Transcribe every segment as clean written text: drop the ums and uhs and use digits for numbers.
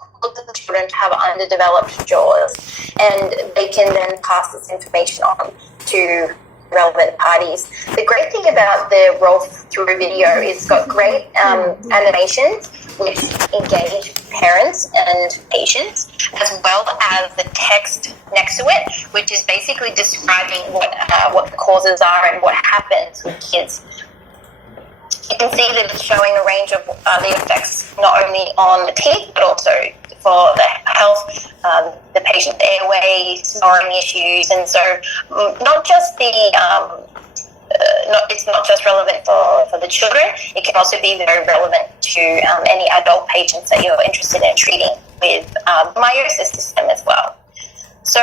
the children to have underdeveloped jaws, and they can then pass this information on to relevant parties. The great thing about the roll-through video is it's got great animations which engage parents and patients, as well as the text next to it, which is basically describing what the causes are and what happens with kids. You can see that it's showing a range of the effects not only on the teeth but also for the health, the patient's airway, snoring issues, and so not just the it's not just relevant for the children. It can also be very relevant to any adult patients that you're interested in treating with the meiosis system as well. So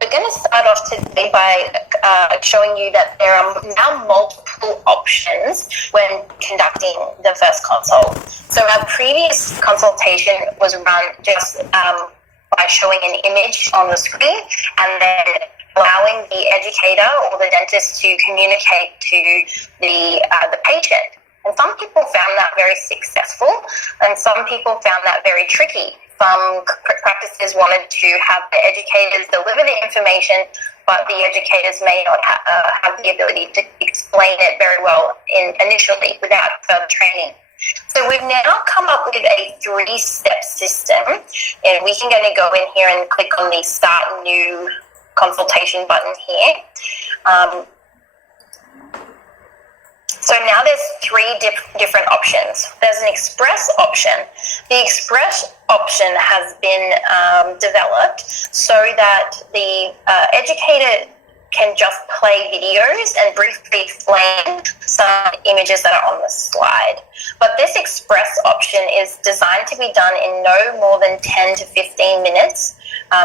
we're going to start off today by showing you that there are now multiple options when conducting the first consult. So our previous consultation was run just by showing an image on the screen and then allowing the educator or the dentist to communicate to the patient. And some people found that very successful, and some people found that very tricky. Some practices wanted to have the educators deliver the information, but the educators may not have the ability to explain it very well initially without further training. So we've now come up with a 3-step system, and we can go in here and click on the Start New Consultation button here. So now there's 3 different options. There's an express option. The express option has been developed so that the educator can just play videos and briefly explain some images that are on the slide. But this express option is designed to be done in no more than 10 to 15 minutes,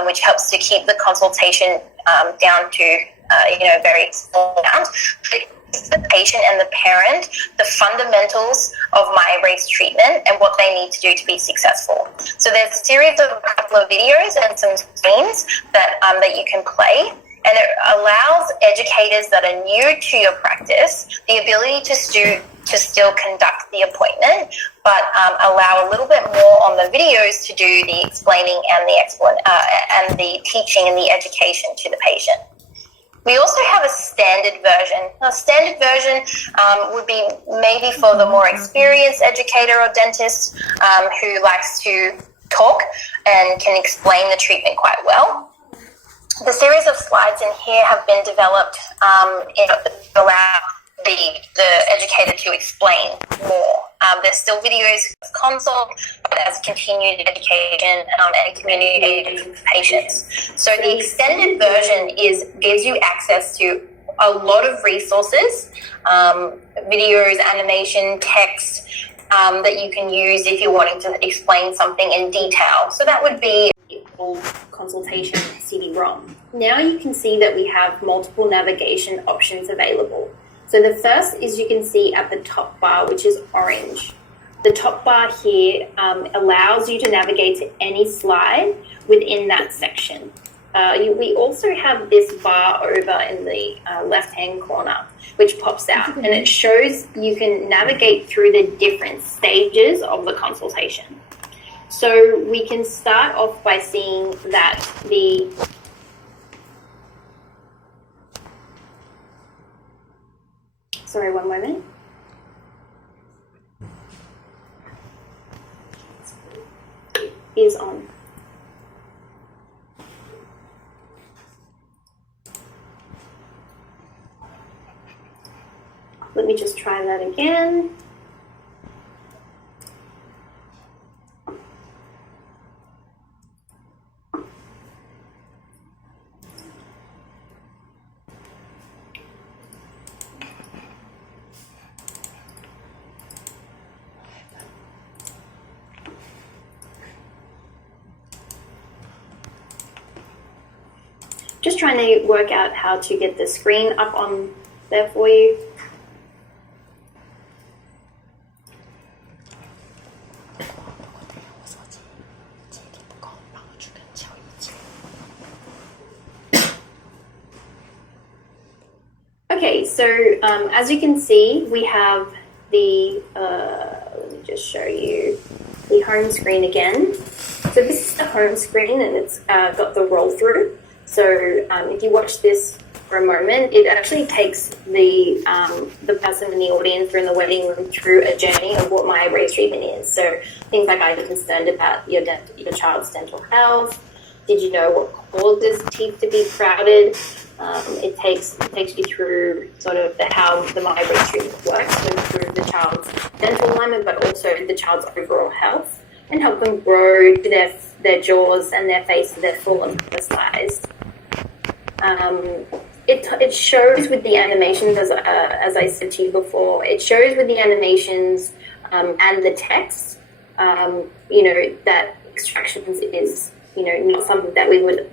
which helps to keep the consultation down to very small amount. The patient and the parent the fundamentals of MyRace treatment and what they need to do to be successful. So there's a series of a couple of videos and some screens that you can play, and it allows educators that are new to your practice the ability to still conduct the appointment, but allow a little bit more on the videos to do the explaining and the teaching and the education to the patient. We also have a standard version. A standard version would be maybe for the more experienced educator or dentist who likes to talk and can explain the treatment quite well. The series of slides in here have been developed to allow the educator to explain more. There's still videos as consult, but as continued education and communication with patients. So the extended version gives you access to a lot of resources, videos, animation, text that you can use if you're wanting to explain something in detail. So that would be a consultation CD-ROM. Now you can see that we have multiple navigation options available. So the first is you can see at the top bar, which is orange. The top bar here allows you to navigate to any slide within that section. We also have this bar over in the left-hand corner, which pops out, and it shows you can navigate through the different stages of the consultation. So we can start off by seeing that Sorry, one moment. Is on. Let me just try that again. Just trying to work out how to get the screen up on there for you. Okay, so as you can see, we have the, let me just show you, the home screen again. So this is the home screen, and it's got the roll through. So if you watch this for a moment, it actually takes the person in the audience or in the wedding room through a journey of what my race treatment is. So things like, are you concerned about your child's dental health? Did you know what causes teeth to be crowded? It takes you through sort of how the MyBrace treatment works, so through the child's dental alignment, but also the child's overall health, and help them grow to their jaws and their face to their full and full size. It shows with the animations, as I said to you before, it shows with the animations and the text, that extractions is, not something that we would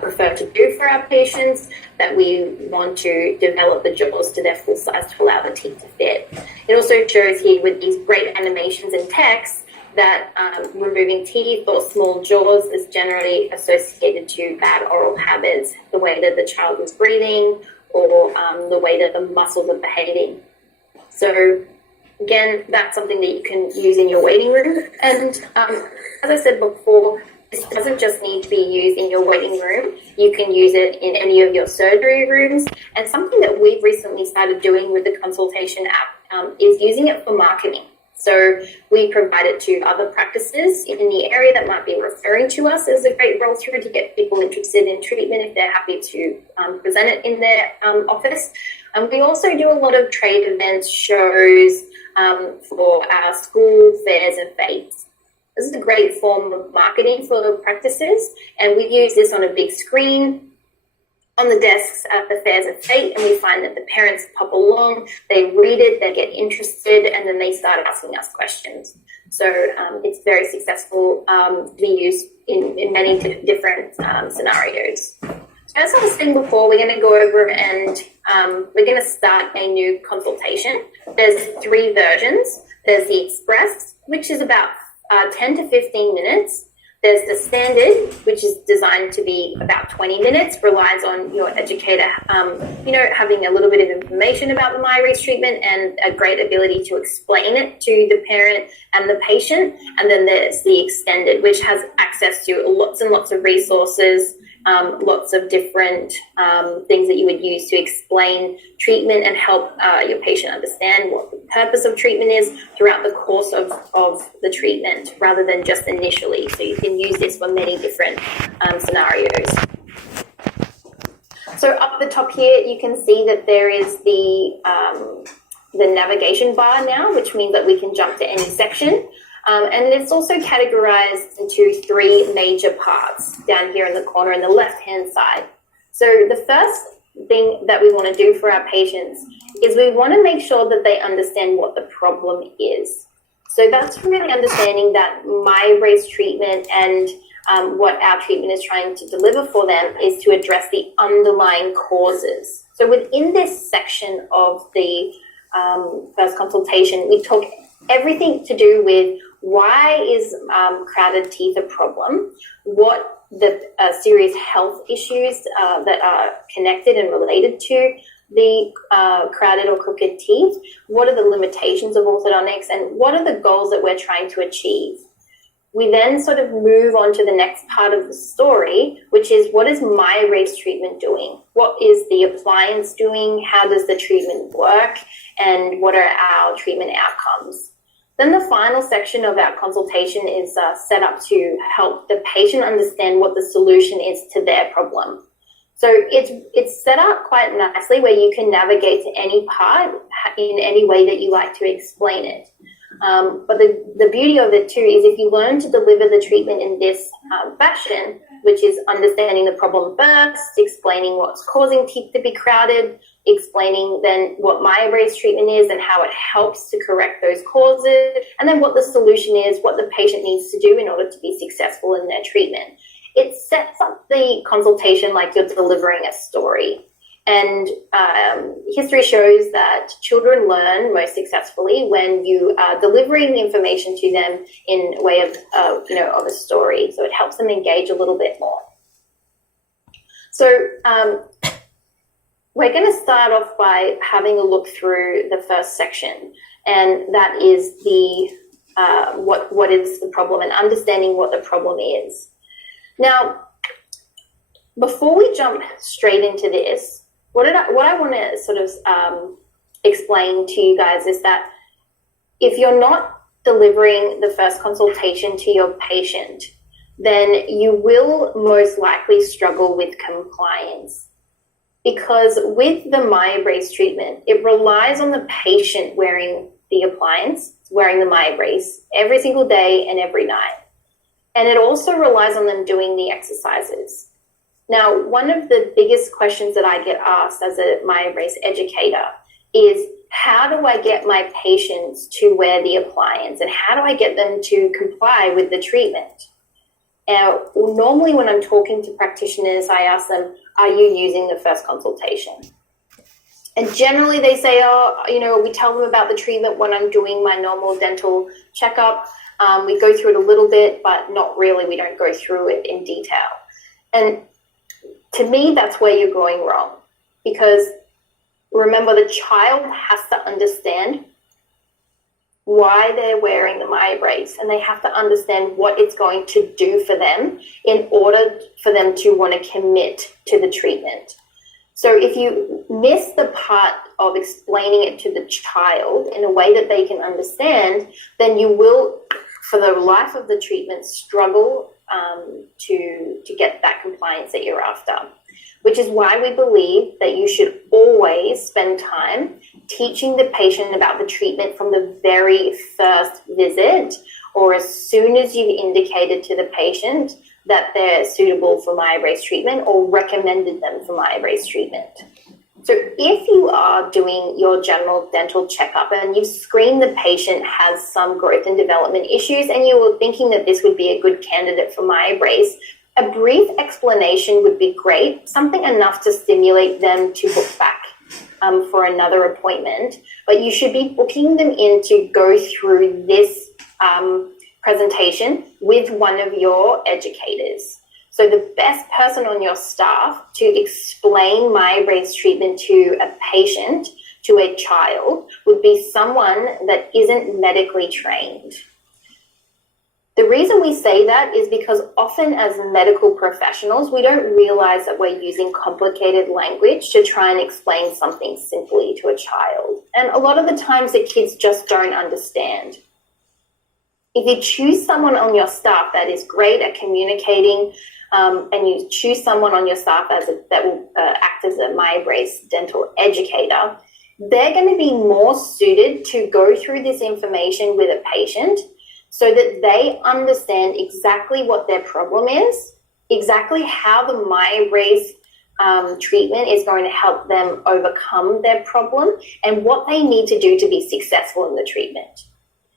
prefer to do for our patients, that we want to develop the jaws to their full size to allow the teeth to fit. It also shows here with these great animations and text that removing teeth or small jaws is generally associated to bad oral habits, the way that the child is breathing, or the way that the muscles are behaving. So again, that's something that you can use in your waiting room. And as I said before, this doesn't just need to be used in your waiting room. You can use it in any of your surgery rooms. And something that we've recently started doing with the consultation app is using it for marketing. So we provide it to other practices in the area that might be referring to us as a great roll through to get people interested in treatment if they're happy to present it in their office. We also do a lot of trade events, shows for our school fairs and fates. This is a great form of marketing for practices, and we use this on a big screen on the desks at the fairs of fate, and we find that the parents pop along, they read it, they get interested, and then they start asking us questions. So it's very successful to be used in many different scenarios. So as I was saying before, we're going to go over and we're going to start a new consultation. There's 3 versions. There's the Express, which is about 10 to 15 minutes. There's the Standard, which is designed to be about 20 minutes, relies on your educator, having a little bit of information about the MyRace treatment and a great ability to explain it to the parent and the patient. And then there's the Extended, which has access to lots and lots of resources, lots of different things that you would use to explain treatment and help your patient understand what the purpose of treatment is throughout the course of the treatment, rather than just initially. So you can use this for many different scenarios. So up the top here, you can see that there is the navigation bar now, which means that we can jump to any section. And it's also categorized into 3 major parts down here in the corner on the left-hand side. So the first thing that we want to do for our patients is we want to make sure that they understand what the problem is. So that's really understanding that MyRace treatment and what our treatment is trying to deliver for them is to address the underlying causes. So within this section of the first consultation, we talk everything to do with why is crowded teeth a problem, what the serious health issues that are connected and related to the crowded or crooked teeth, what are the limitations of orthodontics, and what are the goals that we're trying to achieve. We then sort of move on to the next part of the story, which is, what is MyRace treatment doing? What is the appliance doing? How does the treatment work? And what are our treatment outcomes? Then the final section of our consultation is set up to help the patient understand what the solution is to their problem. So it's set up quite nicely where you can navigate to any part in any way that you like to explain it. But the beauty of it too is if you learn to deliver the treatment in this fashion, which is understanding the problem first, explaining what's causing teeth to be crowded, explaining then what MyRace treatment is and how it helps to correct those causes, and then what the solution is, what the patient needs to do in order to be successful in their treatment. It sets up the consultation like you're delivering a story. And history shows that children learn most successfully when you are delivering information to them in a way of a story. So it helps them engage a little bit more. So we're going to start off by having a look through the first section, and that is the what is the problem and understanding what the problem is. Now, before we jump straight into this, what I want to sort of explain to you guys is that if you're not delivering the first consultation to your patient, then you will most likely struggle with compliance. Because with the MyBrace treatment, it relies on the patient wearing the appliance, wearing the MyBrace every single day and every night. And it also relies on them doing the exercises. Now, one of the biggest questions that I get asked as a MyBrace educator is, how do I get my patients to wear the appliance, and how do I get them to comply with the treatment? Now, normally when I'm talking to practitioners, I ask them, are you using the first consultation? And generally they say, we tell them about the treatment when I'm doing my normal dental checkup. We go through it a little bit, but not really. We don't go through it in detail. And to me, that's where you're going wrong. Because remember, the child has to understand why they're wearing the MyBrace, and they have to understand what it's going to do for them in order for them to want to commit to the treatment. So if you miss the part of explaining it to the child in a way that they can understand, then you will, for the life of the treatment, struggle to get that compliance that you're after. Which is why we believe that you should always spend time teaching the patient about the treatment from the very first visit, or as soon as you've indicated to the patient that they're suitable for MyBrace treatment or recommended them for MyBrace treatment. So if you are doing your general dental checkup and you've screened the patient has some growth and development issues and you were thinking that this would be a good candidate for MyBrace, a brief explanation would be great, something enough to stimulate them to book back for another appointment. But you should be booking them in to go through this presentation with one of your educators. So the best person on your staff to explain MyBrace treatment to a patient, to a child, would be someone that isn't medically trained. The reason we say that is because often as medical professionals, we don't realize that we're using complicated language to try and explain something simply to a child. And a lot of the times the kids just don't understand. If you choose someone on your staff that is great at communicating, and you choose someone on your staff that will act as a MyBrace dental educator, they're going to be more suited to go through this information with a patient so that they understand exactly what their problem is, exactly how the MyBrace treatment is going to help them overcome their problem, and what they need to do to be successful in the treatment.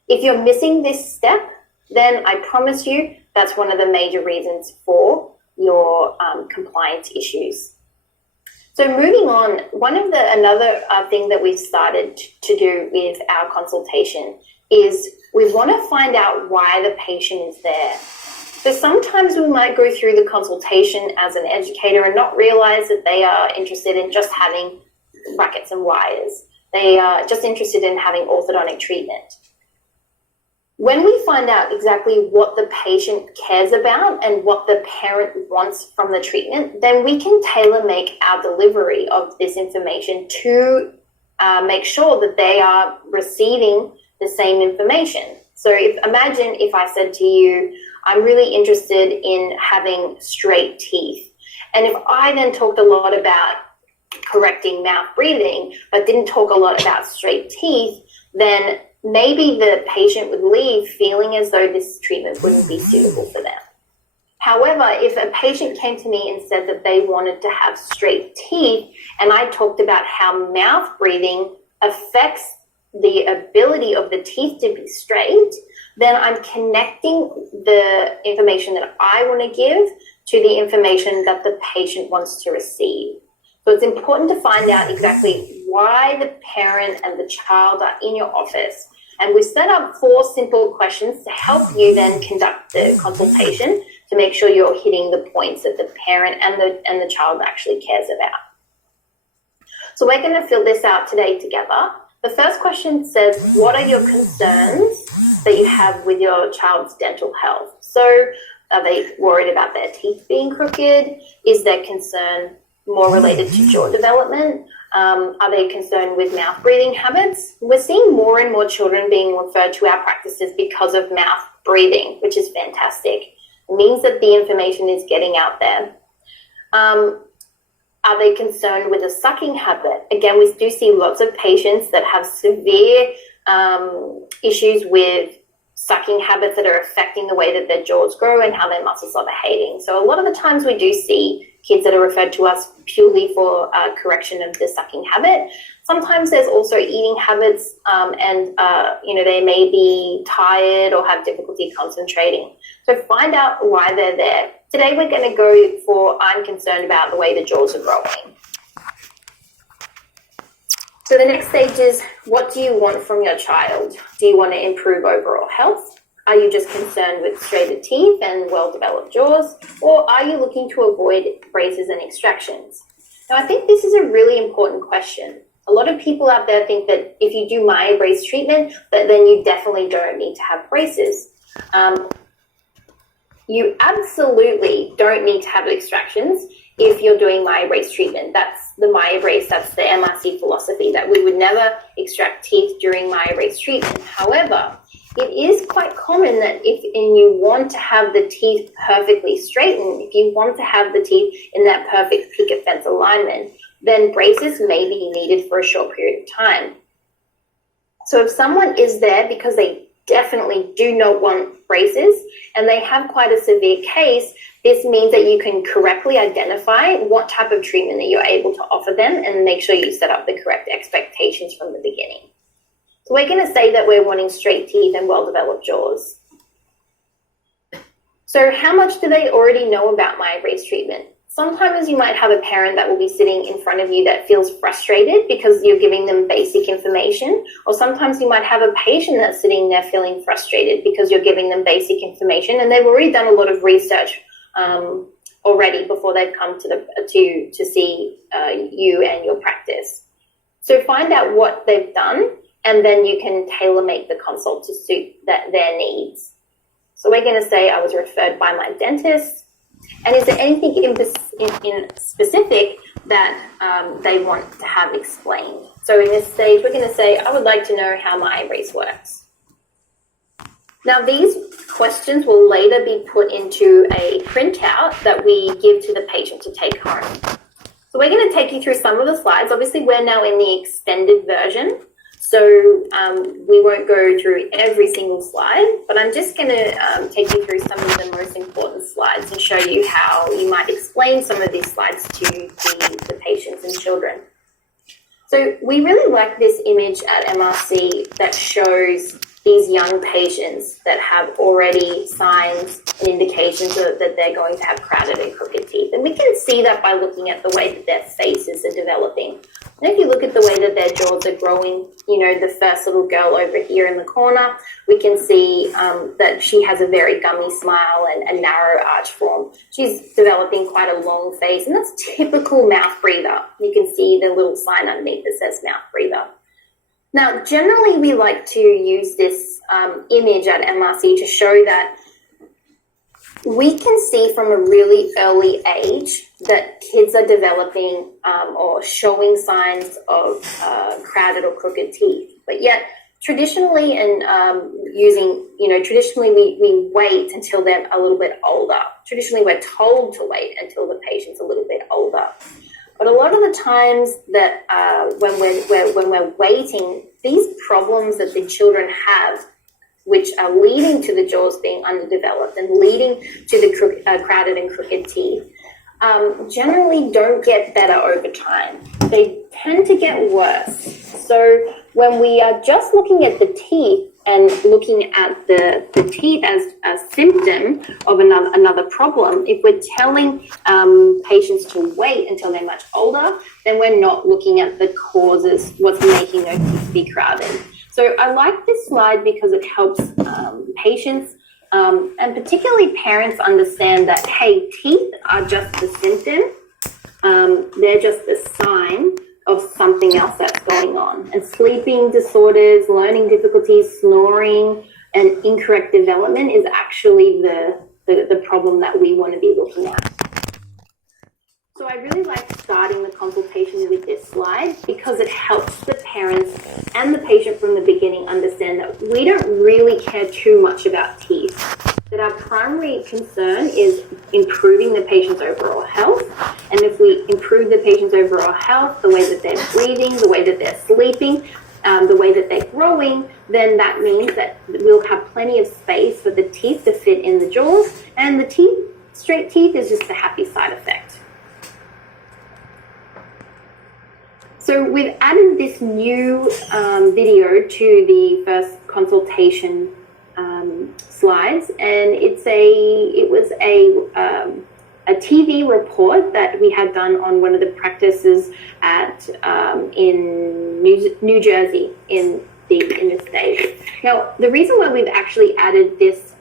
If you're missing this step, then I promise you that's one of the major reasons for your compliance issues. So moving on, another thing that we've started to do with our consultation is we want to find out why the patient is there. So sometimes we might go through the consultation as an educator and not realize that they are interested in just having brackets and wires. They are just interested in having orthodontic treatment. When we find out exactly what the patient cares about and what the parent wants from the treatment, then we can tailor-make our delivery of this information to make sure that they are receiving the same information. So imagine if I said to you, I'm really interested in having straight teeth. And if I then talked a lot about correcting mouth breathing, but didn't talk a lot about straight teeth, then maybe the patient would leave feeling as though this treatment wouldn't be suitable for them. However, if a patient came to me and said that they wanted to have straight teeth, and I talked about how mouth breathing affects the ability of the teeth to be straight, then I'm connecting the information that I want to give to the information that the patient wants to receive. So it's important to find out exactly why the parent and the child are in your office. And we set up 4 simple questions to help you then conduct the consultation to make sure you're hitting the points that the parent and the child actually cares about. So we're going to fill this out today together. The first question says, what are your concerns that you have with your child's dental health. So are they worried about their teeth being crooked? Is their concern more related to jaw development? Are they concerned with mouth breathing habits? We're seeing more and more children being referred to our practices because of mouth breathing, which is fantastic. It means that the information is getting out there. Are they concerned with a sucking habit? Again, we do see lots of patients that have severe issues with sucking habits that are affecting the way that their jaws grow and how their muscles are behaving. So a lot of the times we do see kids that are referred to us purely for correction of the sucking habit. Sometimes there's also eating habits and they may be tired or have difficulty concentrating. So find out why they're there. Today we're going to go for I'm concerned about the way the jaws are growing. So the next stage is, what do you want from your child? Do you want to improve overall health? Are you just concerned with straighter teeth and well-developed jaws? Or are you looking to avoid braces and extractions? Now, I think this is a really important question. A lot of people out there think that if you do Maya brace treatment, that then you definitely don't need to have braces. You absolutely don't need to have extractions if you're doing Maya brace treatment. That's the Maya brace, that's the MRC philosophy, that we would never extract teeth during Maya brace treatment. However, it is quite common that if you want to have the teeth perfectly straightened, if you want to have the teeth in that perfect picket fence alignment, then braces may be needed for a short period of time. So if someone is there because they definitely do not want braces and they have quite a severe case, this means that you can correctly identify what type of treatment that you're able to offer them and make sure you set up the correct expectations from the beginning. So we're going to say that we're wanting straight teeth and well-developed jaws. So how much do they already know about Maya brace treatment? Sometimes you might have a parent that will be sitting in front of you that feels frustrated because you're giving them basic information, or sometimes you might have a patient that's sitting there feeling frustrated because you're giving them basic information and they've already done a lot of research already before they've come to see you and your practice. So find out what they've done, and then you can tailor-make the consult to suit their needs. So we're going to say, I was referred by my dentist. And is there anything in specific that they want to have explained? So in this stage, we're going to say, I would like to know how Maya brace works. Now, these questions will later be put into a printout that we give to the patient to take home. So we're going to take you through some of the slides. Obviously, we're now in the extended version, so we won't go through every single slide, but I'm just going to take you through some of the most important slides and show you how you might explain some of these slides to the patients and children. So we really like this image at MRC that shows these young patients that have already signs and indications that they're going to have crowded and crooked teeth. And we can see that by looking at the way that their faces are developing. And if you look at the way that their jaws are growing, the first little girl over here in the corner, we can see that she has a very gummy smile and a narrow arch form. She's developing quite a long face, and that's typical mouth breather. You can see the little sign underneath that says mouth breather. Now, generally, we like to use this image at MRC to show that we can see from a really early age that kids are developing or showing signs of crowded or crooked teeth. But yet, traditionally traditionally we wait until they're a little bit older. Traditionally, we're told to wait until the patient's a little bit older. But a lot of the times that when we're waiting, these problems that the children have, which are leading to the jaws being underdeveloped and leading to the crowded and crooked teeth, generally don't get better over time. They tend to get worse. So when we are just looking at the teeth and looking at the teeth as a symptom of another problem, if we're telling patients to wait until they're much older, then we're not looking at the causes, what's making those teeth be crowded. So I like this slide because it helps patients and particularly parents understand that, hey, teeth are just the symptom. They're just the sign of something else that's going on. And sleeping disorders, learning difficulties, snoring, and incorrect development is actually the problem that we want to be looking at. So I really like starting the consultation with this slide because it helps the parents and the patient from the beginning understand that we don't really care too much about teeth, that our primary concern is improving the patient's overall health. And if we improve the patient's overall health, the way that they're breathing, the way that they're sleeping, the way that they're growing, then that means that we'll have plenty of space for the teeth to fit in the jaws, and the straight teeth is just a happy side effect. So we've added this new video to the first consultation slides, and it was a TV report that we had done on one of the practices in New Jersey in the state. Now, the reason why we've actually added this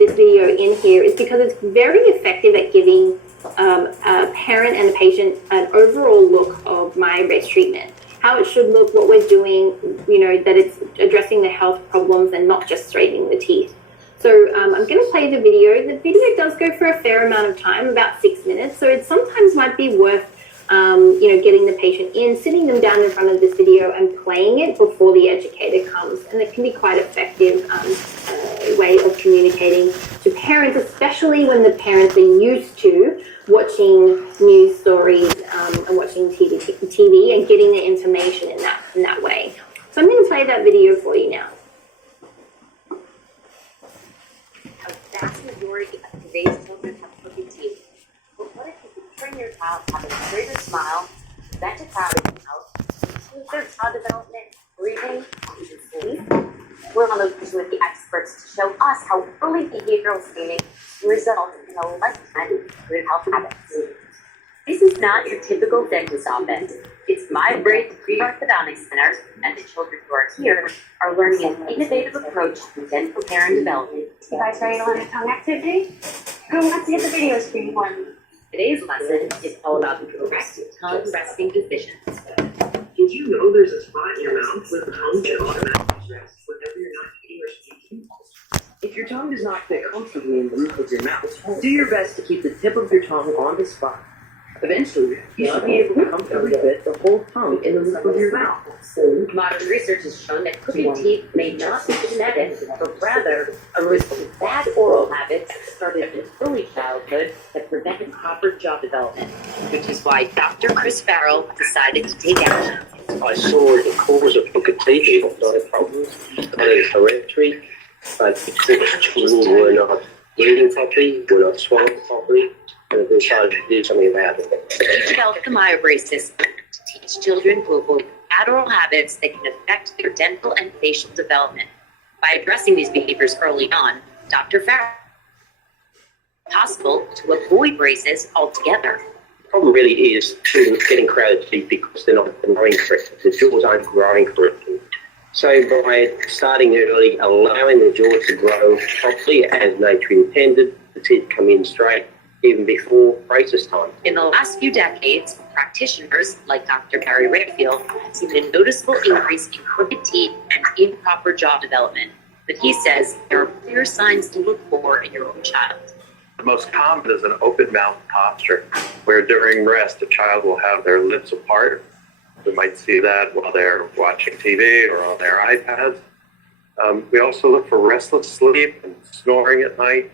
video in here is because it's very effective at giving a parent and a patient an overall look of myo-based treatment, how it should look, what we're doing, that it's addressing the health problems and not just straightening the teeth. So I'm going to play the video. The video does go for a fair amount of time, about 6 minutes, so it sometimes might be worth getting the patient in, sitting them down in front of this video and playing it before the educator comes. And it can be quite effective way of communicating to parents, especially when the parents are used to watching news stories and watching TV and getting the information in that way. So I'm going to play that video for you now. A vast majority of today's children have crooked teeth. But what if you could train your child to have a greater smile, prevent a crowded mouth, improve their jaw development, breathing, even sleep? We're on location with the experts to show us how early behavioral screening can result in a lifetime of good health habits. This is not your typical dentist office. It's my great orthodontic center, and the children who are here are learning an innovative approach to dental care and development. You guys ready to learn a tongue activity? Who wants to hit the video screen for me? Today's lesson is all about the correct tongue resting positions. Did you know there's a spot in your mouth where the tongue can automatically rest whenever you're not eating or speaking? If your tongue does not fit comfortably in the roof of your mouth, do your best to keep the tip of your tongue on the spot. Eventually, you should be able to comfortably fit the whole tongue in the roof of your mouth. Modern research has shown that crooked teeth may not be genetic, but rather a result of bad oral habits that started in early childhood that prevented proper jaw development, which is why Dr. Chris Farrell decided to take action. I saw the cause of crooked teeth in orthodontic problems, and it's hereditary. Children were not breathing properly, were not swallowing properly, and they decided to do something about it. He developed the MyoBrace system to teach children to avoid bad oral habits that can affect their dental and facial development. By addressing these behaviors early on, Dr. Farrell made it possible to avoid braces altogether. The problem really is getting crowded teeth because they're not growing correctly. The jaws aren't growing correctly. So by starting early, allowing the jaw to grow properly as nature intended, the teeth come in straight even before braces time. In the last few decades, practitioners like Dr. Barry Redfield have seen a noticeable increase in crooked teeth and improper jaw development. But he says there are clear signs to look for in your own child. The most common is an open mouth posture, where during rest the child will have their lips apart. We might see that while they're watching TV or on their iPads. We also look for restless sleep and snoring at night.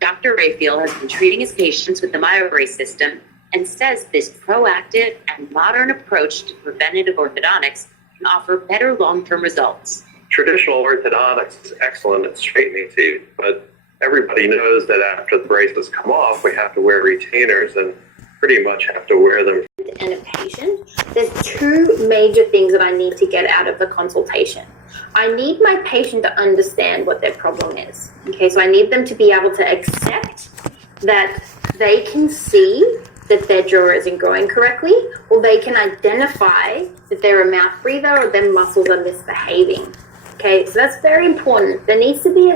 Dr. Rayfield has been treating his patients with the MyoBrace system and says this proactive and modern approach to preventative orthodontics can offer better long-term results. Traditional orthodontics is excellent at straightening teeth, but everybody knows that after the braces come off, we have to wear retainers and pretty much have to wear them. And a patient, there's two major things that I need to get out of the consultation. I need my patient to understand what their problem is. Okay, so I need them to be able to accept that they can see that their jaw isn't growing correctly, or they can identify that they're a mouth breather or their muscles are misbehaving. Okay, so that's very important. There needs to be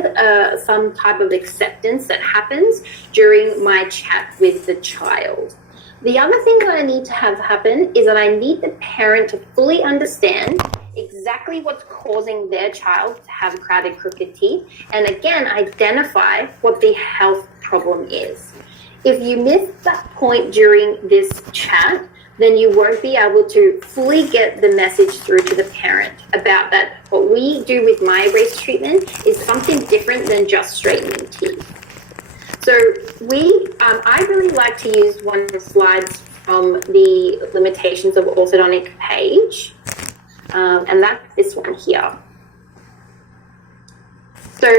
some type of acceptance that happens during my chat with the child. The other thing that I need to have happen is that I need the parent to fully understand exactly exactly what's causing their child to have crowded, crooked teeth, and again, identify what the health problem is. If you miss that point during this chat, then you won't be able to fully get the message through to the parent about that. What we do with my brace treatment is something different than just straightening teeth. So I really like to use one of the slides from the limitations of orthodontic page, and that's this one here. So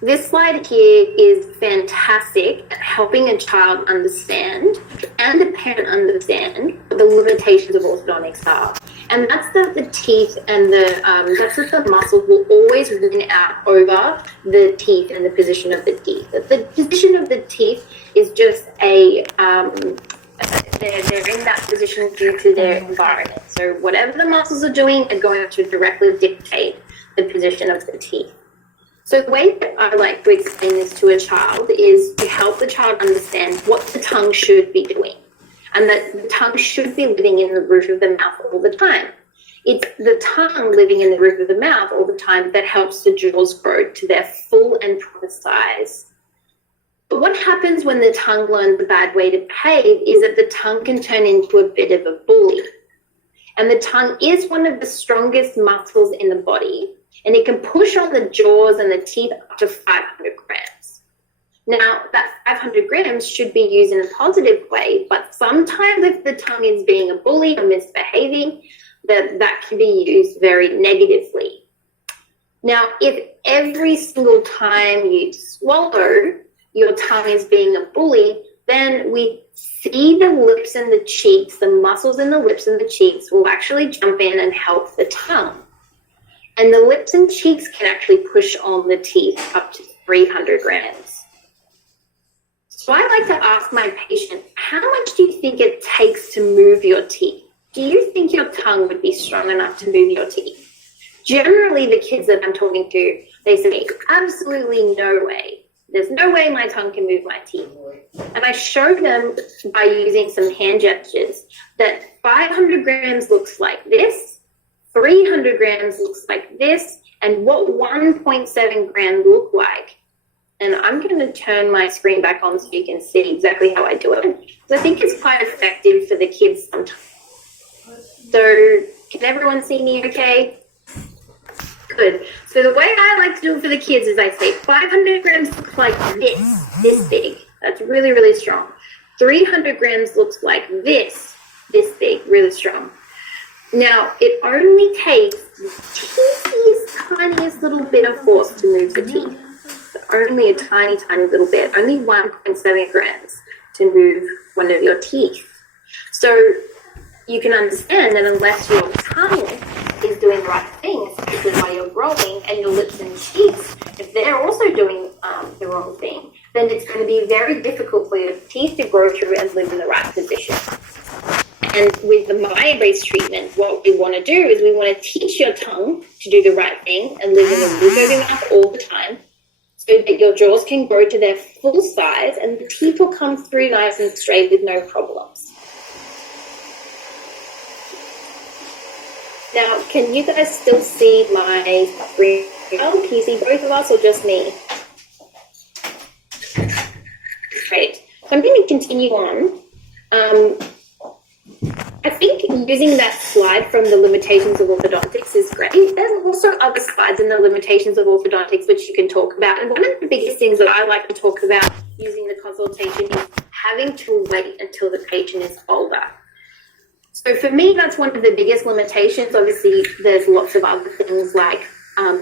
this slide here is fantastic at helping a child understand and the parent understand what the limitations of orthodontics are. And that's that the teeth and that's that the muscles will always win out over the teeth and the position of the teeth. The position of the teeth is just they're in that position due to their environment. So whatever the muscles are doing are going to directly dictate the position of the teeth. So the way that I like to explain this to a child is to help the child understand what the tongue should be doing, and that the tongue should be living in the roof of the mouth all the time. It's the tongue living in the roof of the mouth all the time that helps the jaws grow to their full and proper size. But what happens when the tongue learns the bad way to behave is that the tongue can turn into a bit of a bully. And the tongue is one of the strongest muscles in the body, and it can push on the jaws and the teeth up to 500 grams. Now, that 500 grams should be used in a positive way, but sometimes if the tongue is being a bully or misbehaving, that can be used very negatively. Now, if every single time you swallow, your tongue is being a bully, then we see the lips and the cheeks, the muscles in the lips and the cheeks will actually jump in and help the tongue. And the lips and cheeks can actually push on the teeth up to 300 grams. So I like to ask my patient, how much do you think it takes to move your teeth? Do you think your tongue would be strong enough to move your teeth? Generally, the kids that I'm talking to, they say, absolutely no way. There's no way my tongue can move my teeth. And I show them by using some hand gestures that 500 grams looks like this, 300 grams looks like this, and what 1.7 grams look like. And I'm going to turn my screen back on so you can see exactly how I do it. Because I think it's quite effective for the kids sometimes. So can everyone see me okay? Good. So the way I like to do it for the kids is I say 500 grams looks like this big. That's really, really strong. 300 grams looks like this big, really strong. Now, it only takes the teeniest, tiniest little bit of force to move the teeth. So only a tiny, tiny little bit, only 1.7 grams to move one of your teeth. So you can understand that unless your tongue is doing the right things, because while you're growing and your lips and cheeks, if they're also doing the wrong thing, then it's going to be very difficult for your teeth to grow through and live in the right position. And with the brace treatment, what we want to do is we want to teach your tongue to do the right thing and live in the roof of your mouth all the time, so that your jaws can grow to their full size and the teeth will come through nice and straight with no problems. Now, can you guys still see my screen? Can you see both of us or just me? Great. So I'm going to continue on. I think using that slide from the limitations of orthodontics is great. There's also other slides in the limitations of orthodontics which you can talk about. And one of the biggest things that I like to talk about using the consultation is having to wait until the patient is older. So for me, that's one of the biggest limitations. Obviously, there's lots of other things like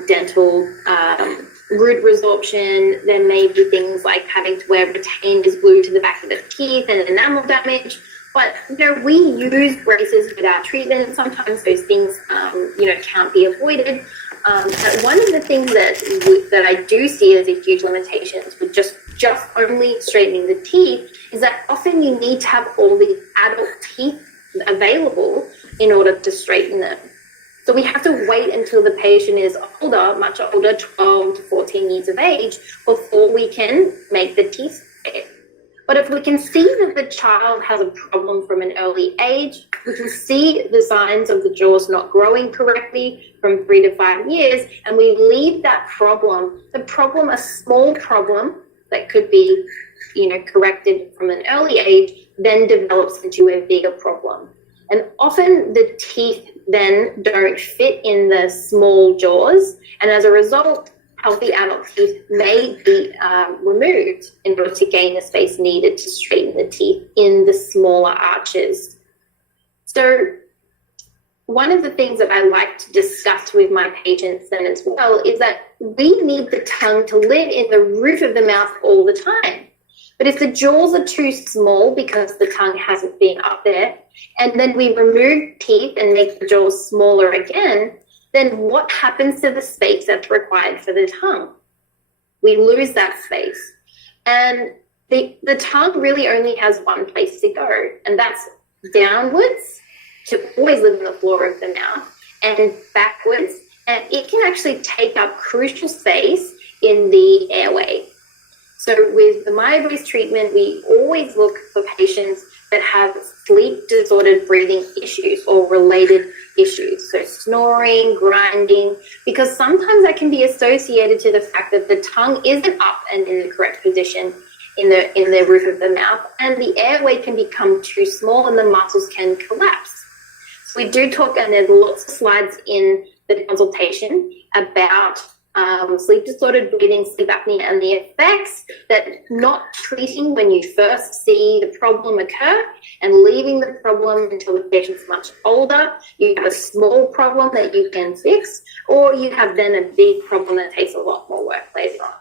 dental root resorption. There may be things like having to wear retainers glued to the back of the teeth and enamel damage. But, we use braces without treatment. Sometimes those things, can't be avoided. But one of the things that I do see as a huge limitation with just only straightening the teeth is that often you need to have all the adult teeth available in order to straighten them. So we have to wait until the patient is older, much older, 12 to 14 years of age, before we can make the teeth straight. But if we can see that the child has a problem from an early age, we can see the signs of the jaws not growing correctly from 3 to 5 years, and we leave that problem, a small problem that could be, corrected from an early age, then develops into a bigger problem. And often the teeth then don't fit in the small jaws, and as a result, healthy adult teeth may be removed in order to gain the space needed to straighten the teeth in the smaller arches. So one of the things that I like to discuss with my patients then as well is that we need the tongue to live in the roof of the mouth all the time. But if the jaws are too small because the tongue hasn't been up there, and then we remove teeth and make the jaws smaller again, then what happens to the space that's required for the tongue? We lose that space. And the tongue really only has one place to go, and that's downwards to always live on the floor of the mouth, and backwards. And it can actually take up crucial space in the airway. So with the My Voice treatment, we always look for patients that have sleep disordered breathing issues or related issues. So snoring, grinding, because sometimes that can be associated to the fact that the tongue isn't up and in the correct position in the roof of the mouth, and the airway can become too small and the muscles can collapse. So we do talk, and there's lots of slides in the consultation about sleep disordered breathing, sleep apnea, and the effects that not treating when you first see the problem occur and leaving the problem until the patient's much older. You have a small problem that you can fix, or you have then a big problem that takes a lot more work later on.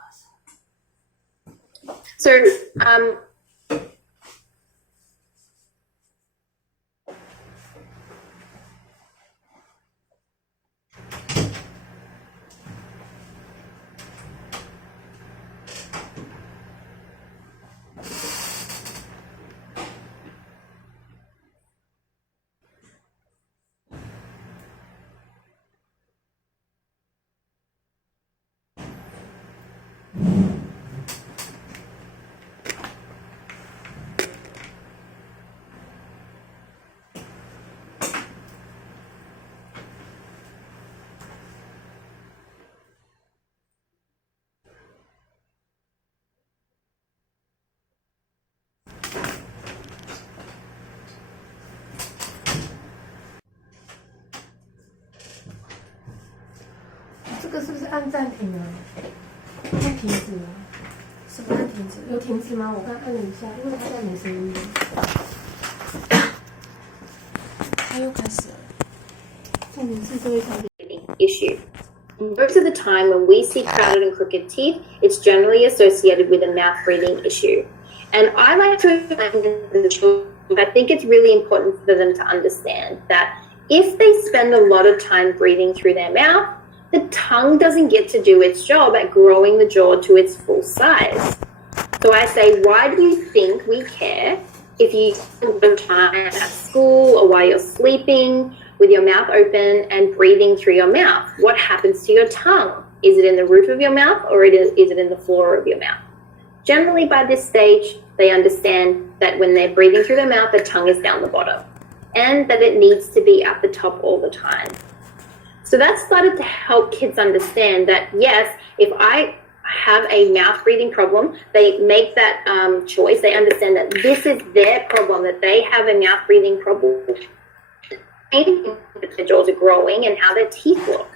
So,这个是不是按暂停啊？会停止吗？什么按停止？有停止吗？我刚按了一下，因为它在没声音。它又开始了。重点是这一条 issue. Most of the time when we see crowded and crooked teeth, it's generally associated with a mouth breathing issue. And I like to explain to the children, I think it's really important for them to understand that if they spend a lot of time breathing through their mouth, the tongue doesn't get to do its job at growing the jaw to its full size. So I say, why do you think we care if you spend a lot of time at school or while you're sleeping with your mouth open and breathing through your mouth? What happens to your tongue? Is it in the roof of your mouth, or is it in the floor of your mouth? Generally, by this stage, they understand that when they're breathing through their mouth, the tongue is down the bottom, and that it needs to be at the top all the time. So that started to help kids understand that, yes, if I have a mouth breathing problem, they make that choice. They understand that this is their problem, that they have a mouth breathing problem. That their jaws are growing and how their teeth look.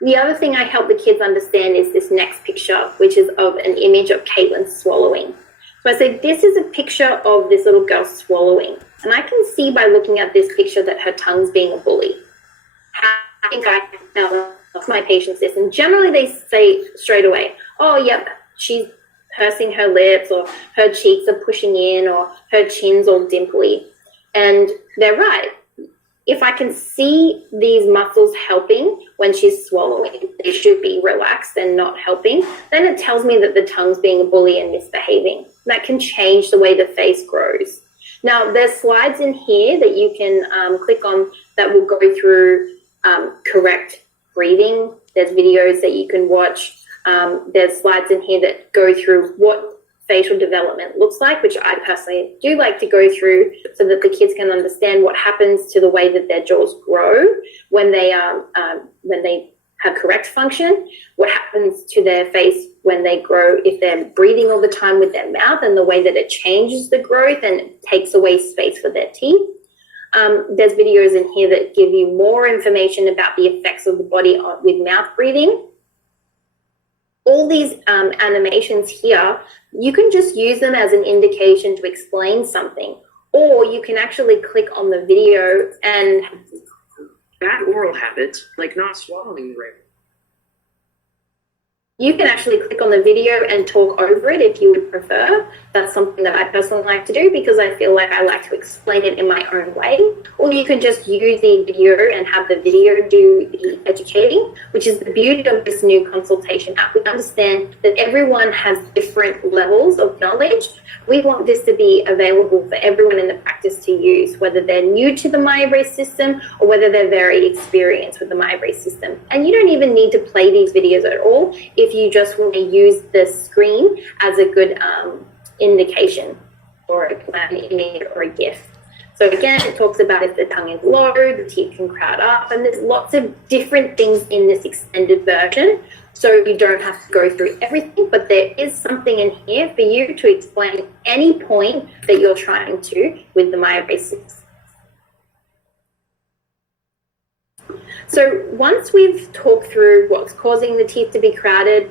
The other thing I help the kids understand is this next picture, which is of an image of Caitlin swallowing. So I say, this is a picture of this little girl swallowing. And I can see by looking at this picture that her tongue's being a bully. I think I can tell my patients this, and generally they say straight away, oh, yep, she's pursing her lips, or her cheeks are pushing in, or her chin's all dimply. And they're right. If I can see these muscles helping when she's swallowing, they should be relaxed and not helping, then it tells me that the tongue's being a bully and misbehaving. That can change the way the face grows. Now, there's slides in here that you can click on that will go through correct breathing. There's videos that you can watch. There's slides in here that go through what facial development looks like, which I personally do like to go through so that the kids can understand what happens to the way that their jaws grow when they have correct function, what happens to their face when they grow if they're breathing all the time with their mouth, and the way that it changes the growth and takes away space for their teeth. There's videos in here that give you more information about the effects of the body with mouth breathing. All these animations here, you can just use them as an indication to explain something, or you can actually click on the video and Bad oral habits, like not swallowing right. you can actually click on the video and talk over it if you would prefer. That's something that I personally like to do because I feel like I like to explain it in my own way. Or you can just use the video and have the video do the educating, which is the beauty of this new consultation app. We understand that everyone has different levels of knowledge. We want this to be available for everyone in the practice to use, whether they're new to the MyBrace system or whether they're very experienced with the MyBrace system. And you don't even need to play these videos at all if you just want to use the screen as a good indication or an image or a GIF. So again, it talks about if the tongue is low, the teeth can crowd up, and there's lots of different things in this extended version. So you don't have to go through everything, but there is something in here for you to explain any point that you're trying to with the MyBrace system. So once we've talked through what's causing the teeth to be crowded,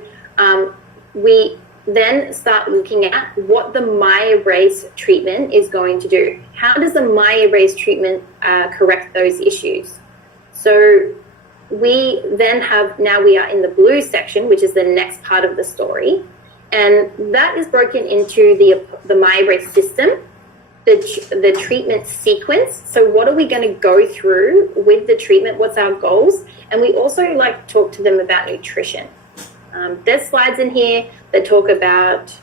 we then start looking at what the MyBrace treatment is going to do. How does the MyBrace treatment correct those issues? So we then have, now we are in the blue section, which is the next part of the story. And that is broken into the MyBrace system, the treatment sequence. So what are we going to go through with the treatment? What's our goals? And we also like to talk to them about nutrition. There's slides in here that talk about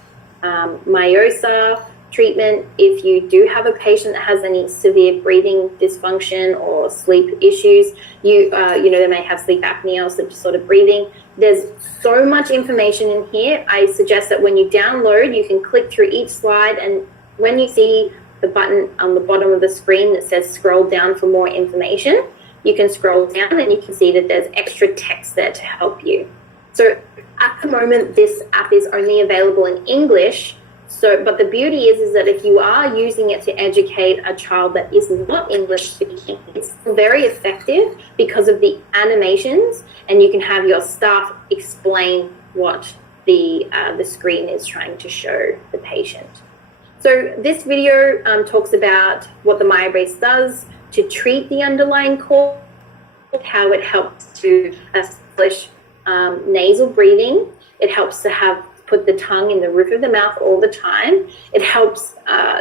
myosa treatment. If you do have a patient that has any severe breathing dysfunction or sleep issues, they may have sleep apnea or some sort of breathing. There's so much information in here. I suggest that when you download, you can click through each slide, and when you see the button on the bottom of the screen that says scroll down for more information, you can scroll down and you can see that there's extra text there to help you. So at the moment, this app is only available in English. But the beauty is that if you are using it to educate a child that is not English speaking, it's very effective because of the animations, and you can have your staff explain what the screen is trying to show the patient. So this video talks about what the MyBrace does to treat the underlying cause, how it helps to establish nasal breathing. It helps to put the tongue in the roof of the mouth all the time. It helps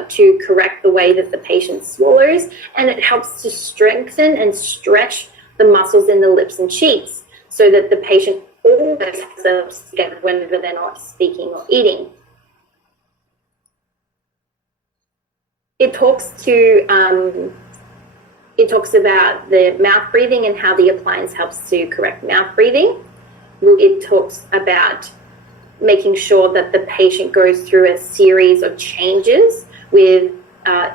to correct the way that the patient swallows, and it helps to strengthen and stretch the muscles in the lips and cheeks so that the patient always has their lips together whenever they're not speaking or eating. It talks about the mouth breathing and how the appliance helps to correct mouth breathing. It talks about making sure that the patient goes through a series of changes with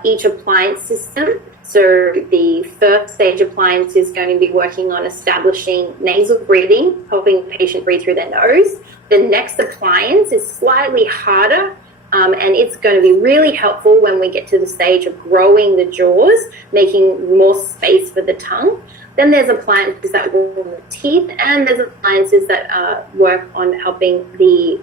each appliance system. So the first stage appliance is going to be working on establishing nasal breathing, helping the patient breathe through their nose. The next appliance is slightly harder, and it's going to be really helpful when we get to the stage of growing the jaws, making more space for the tongue. Then there's appliances that work on the teeth, and there's appliances that work on helping the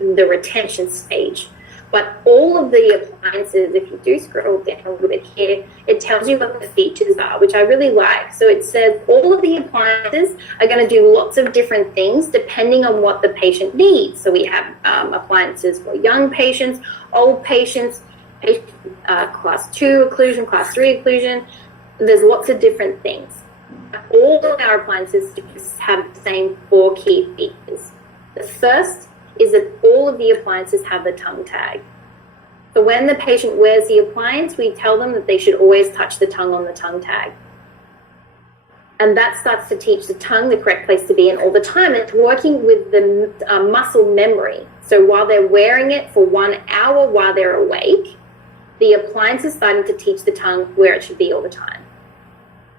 retention stage. But all of the appliances, if you do scroll down a little bit here, it tells you what the features are, which I really like. So it says all of the appliances are going to do lots of different things depending on what the patient needs. So we have appliances for young patients, old patients, class 2 occlusion, class 3 occlusion. There's lots of different things. All of our appliances have the same 4 key features. The first is that all of the appliances have the tongue tag. So when the patient wears the appliance, we tell them that they should always touch the tongue on the tongue tag. And that starts to teach the tongue the correct place to be in all the time. And it's working with the muscle memory. So while they're wearing it for 1 hour while they're awake, the appliance is starting to teach the tongue where it should be all the time.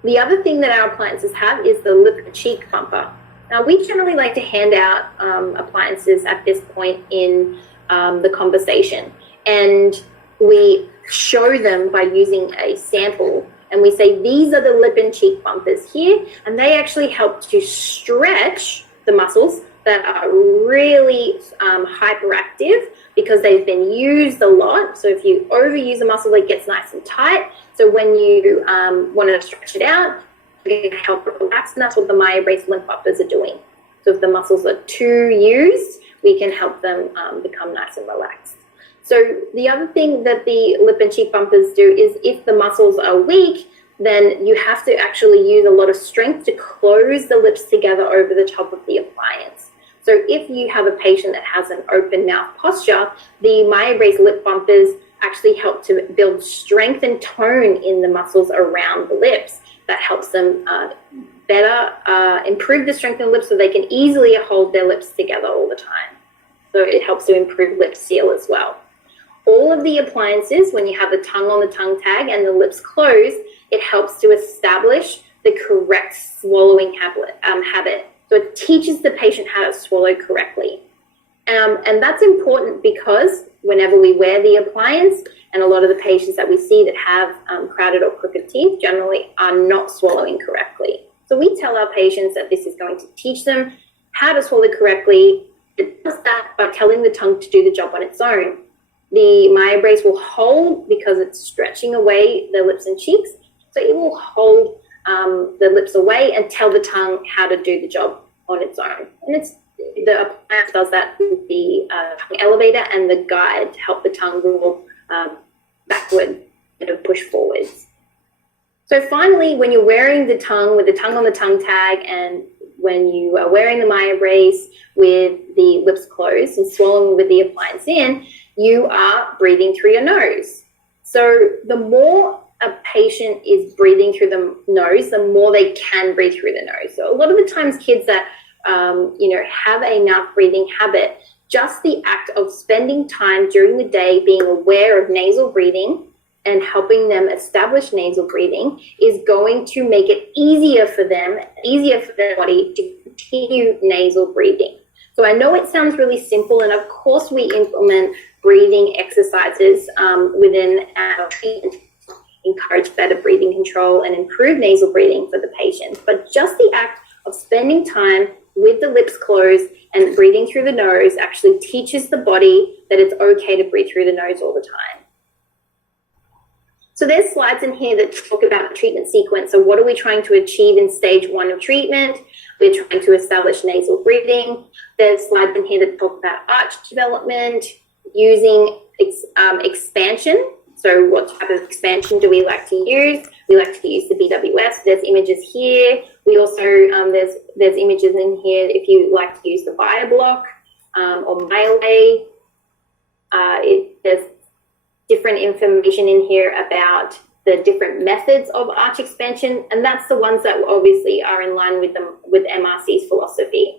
The other thing that our appliances have is the lip and cheek bumper. Now, we generally like to hand out appliances at this point in the conversation. And we show them by using a sample. And we say, these are the lip and cheek bumpers here. And they actually help to stretch the muscles that are really hyperactive because they've been used a lot. So if you overuse a muscle, it gets nice and tight. So when you want to stretch it out, you can help it relax. And that's what the MyoBrace lip bumpers are doing. So if the muscles are too used, we can help them become nice and relaxed. So the other thing that the lip and cheek bumpers do is if the muscles are weak, then you have to actually use a lot of strength to close the lips together over the top of the appliance. So if you have a patient that has an open mouth posture, the MyoBrace lip bumpers actually help to build strength and tone in the muscles around the lips. That helps them better improve the strength in the lips so they can easily hold their lips together all the time. So it helps to improve lip seal as well. All of the appliances, when you have the tongue on the tongue tag and the lips closed, it helps to establish the correct swallowing habit. So it teaches the patient how to swallow correctly. And that's important because whenever we wear the appliance, and a lot of the patients that we see that have crowded or crooked teeth generally are not swallowing correctly. So we tell our patients that this is going to teach them how to swallow correctly. It does that by telling the tongue to do the job on its own. The MyoBrace will hold because it's stretching away the lips and cheeks. So it will hold the lips away and tell the tongue how to do the job on its own. And the appliance does that with the tongue elevator and the guide to help the tongue roll backward and push forwards. So finally, when you're wearing the tongue with the tongue on the tongue tag and when you are wearing the MyoBrace with the lips closed and swallowing with the appliance in, you are breathing through your nose. So the more a patient is breathing through the nose, the more they can breathe through the nose. So a lot of the times kids that have a mouth breathing habit, just the act of spending time during the day being aware of nasal breathing and helping them establish nasal breathing is going to make it easier for them, easier for their body to continue nasal breathing. So I know it sounds really simple, and of course we implement breathing exercises within our treatment to encourage better breathing control and improve nasal breathing for the patients. But just the act of spending time with the lips closed and breathing through the nose actually teaches the body that it's okay to breathe through the nose all the time. So there's slides in here that talk about the treatment sequence. So what are we trying to achieve in stage 1 of treatment? We're trying to establish nasal breathing. There's slides in here that talk about arch development, using expansion. So what type of expansion do we like to use? We like to use the BWS. There's images here. We also, there's images in here if you like to use the BioBlock or MyoLay. There's different information in here about the different methods of arch expansion, and that's the ones that obviously are in line with MRC's philosophy.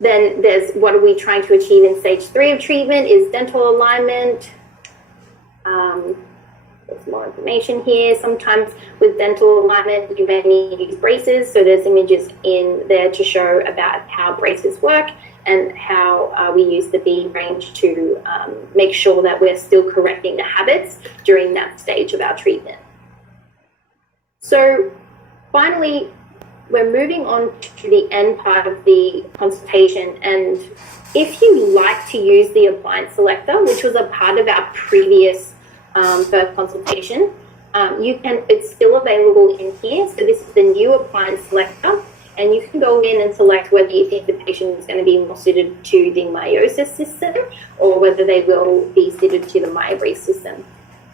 Then there's what are we trying to achieve in stage 3 of treatment is dental alignment. There's more information here. Sometimes with dental alignment, you may need to use braces. So there's images in there to show about how braces work and how we use the B range to make sure that we're still correcting the habits during that stage of our treatment. So finally, we're moving on to the end part of the consultation. And if you like to use the appliance selector, which was a part of our previous first consultation, it's still available in here. So this is the new appliance selector, and you can go in and select whether you think the patient is going to be more suited to the meiosis system or whether they will be suited to the MyoBrace system.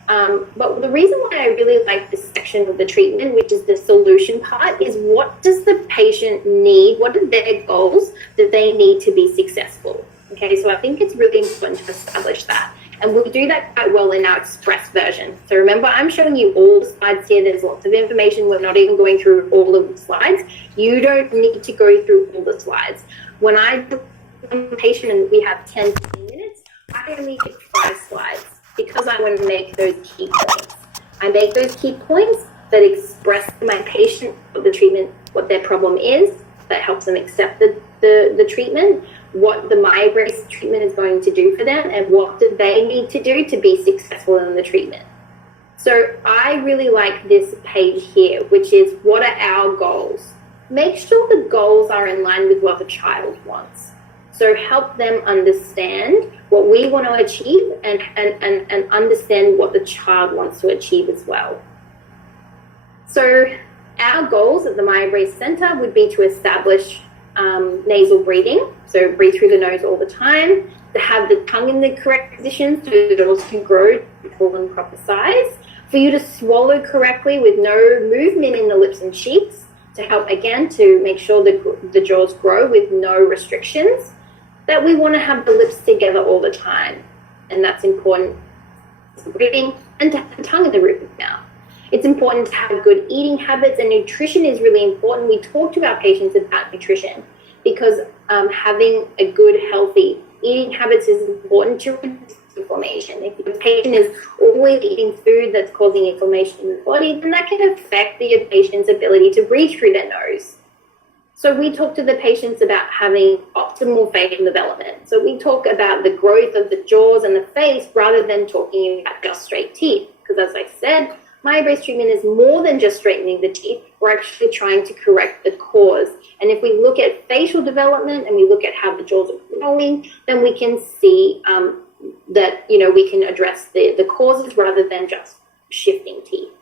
But the reason why I really like this section of the treatment, which is the solution part, is what does the patient need? What are their goals that they need to be successful? Okay, so I think it's really important to establish that. And we do that quite well in our express version. So remember, I'm showing you all the slides here. There's lots of information. We're not even going through all of the slides. You don't need to go through all the slides. When I do a presentation and we have 10 minutes, I only get 5 slides because I want to make those key points. I make those key points that express to my patient what the treatment, what their problem is, that helps them accept the treatment, what the MyEmbrace treatment is going to do for them, and what do they need to do to be successful in the treatment. So I really like this page here, which is what are our goals? Make sure the goals are in line with what the child wants. So help them understand what we want to achieve and understand what the child wants to achieve as well. So our goals at the MyEmbrace Center would be to establish nasal breathing, so breathe through the nose all the time, to have the tongue in the correct position so that it also can grow to full and proper size, for you to swallow correctly with no movement in the lips and cheeks, to help, again, to make sure that the jaws grow with no restrictions, that we want to have the lips together all the time, and that's important for breathing, and to have the tongue in the roof of the mouth. It's important to have good eating habits, and nutrition is really important. We talk to our patients about nutrition because having a good, healthy eating habits is important to reduce inflammation. If your patient is always eating food that's causing inflammation in the body, then that can affect the patient's ability to breathe through their nose. So we talk to the patients about having optimal facial development. So we talk about the growth of the jaws and the face rather than talking about just straight teeth. Because as I said, MyEmbrace treatment is more than just straightening the teeth. We're actually trying to correct the cause. And if we look at facial development and we look at how the jaws are growing, then we can see that, you know, we can address the causes rather than just shifting teeth.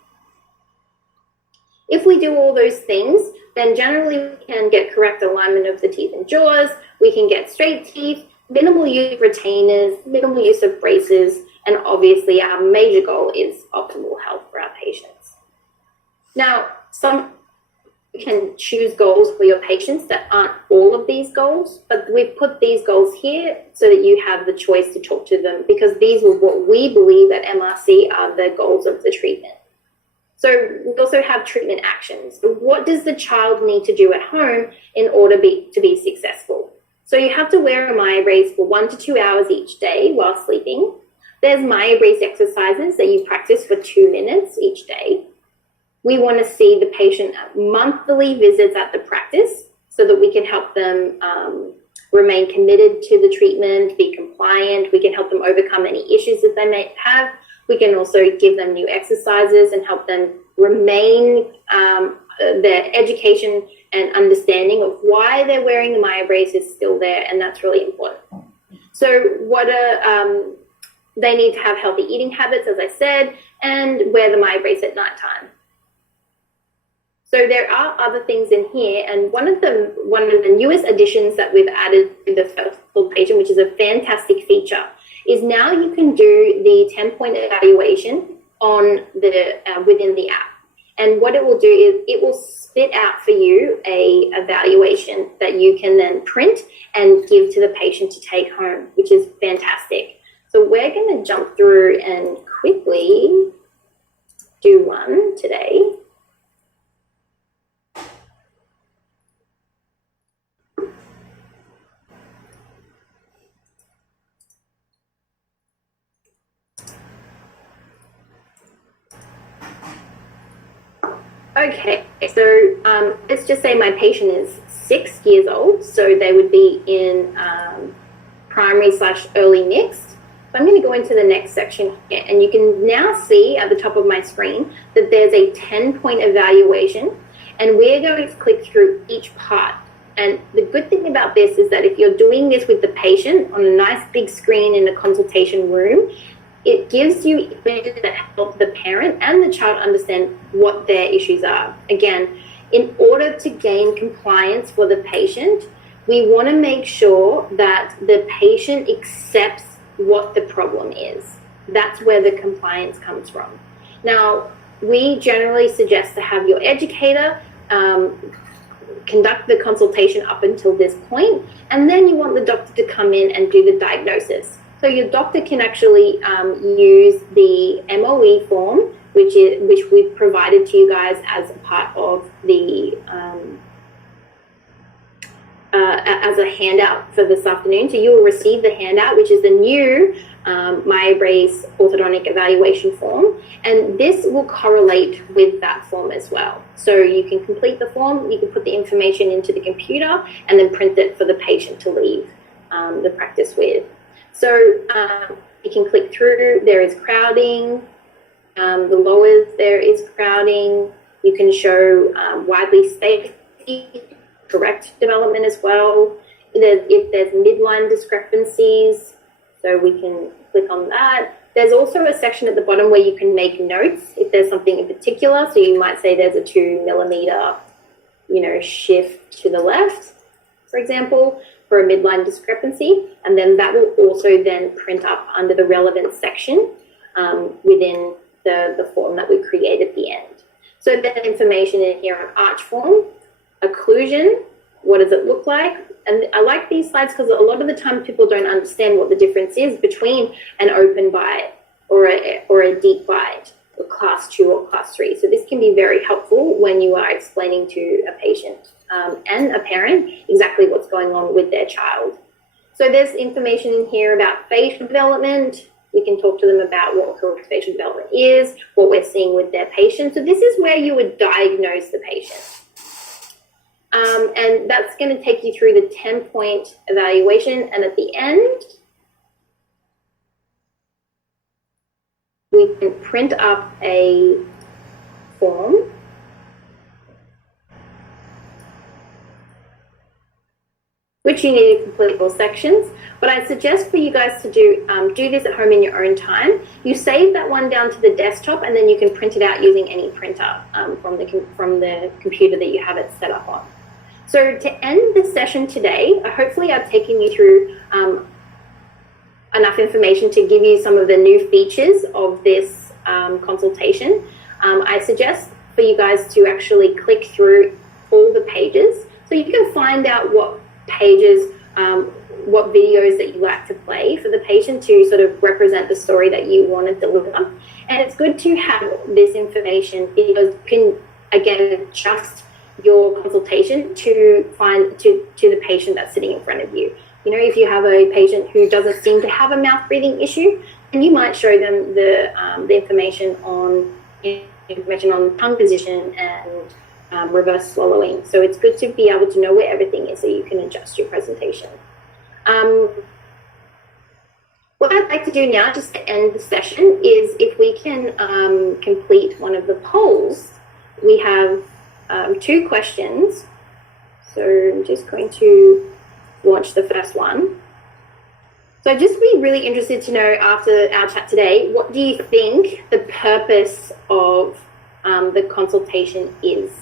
If we do all those things, then generally we can get correct alignment of the teeth and jaws, we can get straight teeth, minimal use of retainers, minimal use of braces, and obviously our major goal is optimal health for our patients. Now, you can choose goals for your patients that aren't all of these goals, but we've put these goals here so that you have the choice to talk to them, because these are what we believe at MRC are the goals of the treatment. So we also have treatment actions. What does the child need to do at home in order to be successful? So you have to wear a MyEmbrace for 1 to 2 hours each day while sleeping. There's MyEmbrace exercises that you practice for 2 minutes each day. We want to see the patient at monthly visits at the practice so that we can help them remain committed to the treatment, be compliant. We can help them overcome any issues that they may have. We can also give them new exercises and help them remain their education and understanding of why they're wearing the MyEmbrace is still there, and that's really important. So they need to have healthy eating habits, as I said, and wear the MyEmbrace at nighttime. So there are other things in here, and one of the newest additions that we've added to the first consultation, which is a fantastic feature, is now you can do the 10-point evaluation on within the app. And what it will do is it will spit out for you a evaluation that you can then print and give to the patient to take home, which is fantastic. So we're going to jump through and quickly do one today. Okay, so let's just say my patient is 6 years old, so they would be in primary/early mixed. So I'm going to go into the next section here, and you can now see at the top of my screen that there's a 10-point evaluation, and we're going to click through each part. And the good thing about this is that if you're doing this with the patient on a nice big screen in a consultation room, it gives you images that help the parent and the child understand what their issues are. Again, in order to gain compliance for the patient, we want to make sure that the patient accepts what the problem is. That's where the compliance comes from. Now, we generally suggest to have your educator conduct the consultation up until this point, and then you want the doctor to come in and do the diagnosis. So your doctor can actually use the MOE form, which we've provided to you guys as a part of the as a handout for this afternoon. So you will receive the handout, which is the new MyBrace orthodontic evaluation form, and this will correlate with that form as well. So you can complete the form, you can put the information into the computer, and then print it for the patient to leave the practice with. So you can click through, there is crowding, the lowers there is crowding, you can show widely spaced correct development as well. If there's midline discrepancies, so we can click on that. There's also a section at the bottom where you can make notes if there's something in particular. So you might say there's a 2 millimeter, shift to the left, for example, for a midline discrepancy, and then that will also then print up under the relevant section within the form that we create at the end. So that information in here on arch form, occlusion, what does it look like? And I like these slides because a lot of the time people don't understand what the difference is between an open bite or a deep bite, or class 2 or class 3. So this can be very helpful when you are explaining to a patient and a parent exactly what's going on with their child. So there's information in here about facial development. We can talk to them about what correct facial development is, what we're seeing with their patient. So this is where you would diagnose the patient. And that's going to take you through the 10-point evaluation. And at the end, we can print up a form. Which you need to complete all sections. But I suggest for you guys to do this at home in your own time. You save that one down to the desktop, and then you can print it out using any printer from the computer that you have it set up on. So to end the session today, hopefully I've taken you through enough information to give you some of the new features of this consultation. I suggest for you guys to actually click through all the pages so you can find out what pages, what videos that you like to play for the patient to sort of represent the story that you want to deliver. And it's good to have this information because you can, again, adjust your consultation to the patient that's sitting in front of you. If you have a patient who doesn't seem to have a mouth breathing issue, then you might show them the information on tongue position and reverse swallowing. So it's good to be able to know where everything is so you can adjust your presentation. What I'd like to do now, just to end the session, is if we can complete one of the polls. We have 2 questions. So I'm just going to launch the first one. So I'd just be really interested to know, after our chat today, what do you think the purpose of the consultation is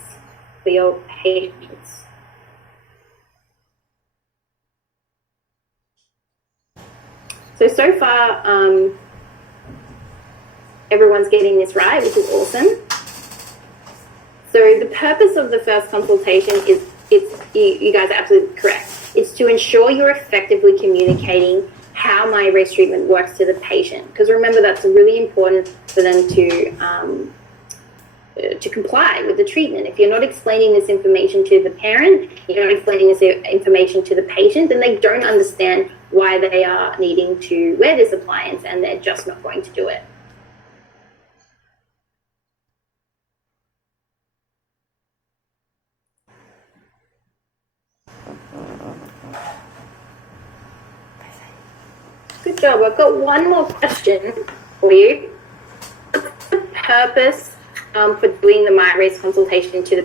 for your patients? So far, everyone's getting this right, which is awesome. So the purpose of the first consultation is, you guys are absolutely correct. It's to ensure you're effectively communicating how MyBrace treatment works to the patient. Because remember, that's really important for them to comply with the treatment. If you're not explaining this information to the parent, you're not explaining this information to the patient, then they don't understand why they are needing to wear this appliance, and they're just not going to do it. Good job. I've got one more question for you. What's the purpose for doing the MyBrace consultation to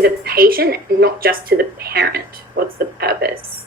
the patient and not just to the parent? What's the purpose?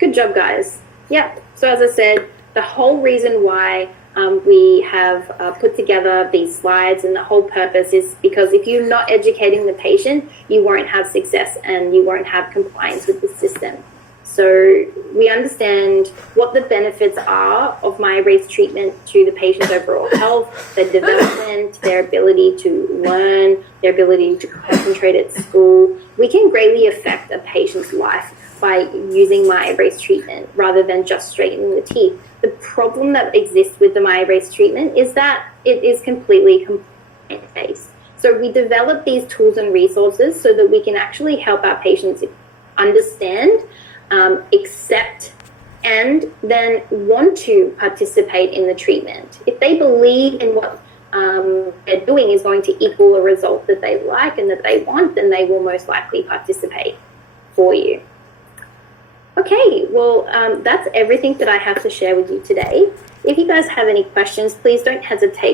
Good job, guys. Yeah, so as I said, the whole reason why we have put together these slides, and the whole purpose is because if you're not educating the patient, you won't have success and you won't have compliance with the system. So we understand what the benefits are of my race treatment to the patient's overall health, their development, their ability to learn, their ability to concentrate at school. We can greatly affect a patient's life by using my race treatment rather than just straightening the teeth. The problem that exists with the my race treatment is that it is completely compliance-based. So we develop these tools and resources so that we can actually help our patients understand, accept, and then want to participate in the treatment. If they believe in what they're doing is going to equal a result that they like and that they want, then they will most likely participate for you. Okay, well, that's everything that I have to share with you today. If you guys have any questions, please don't hesitate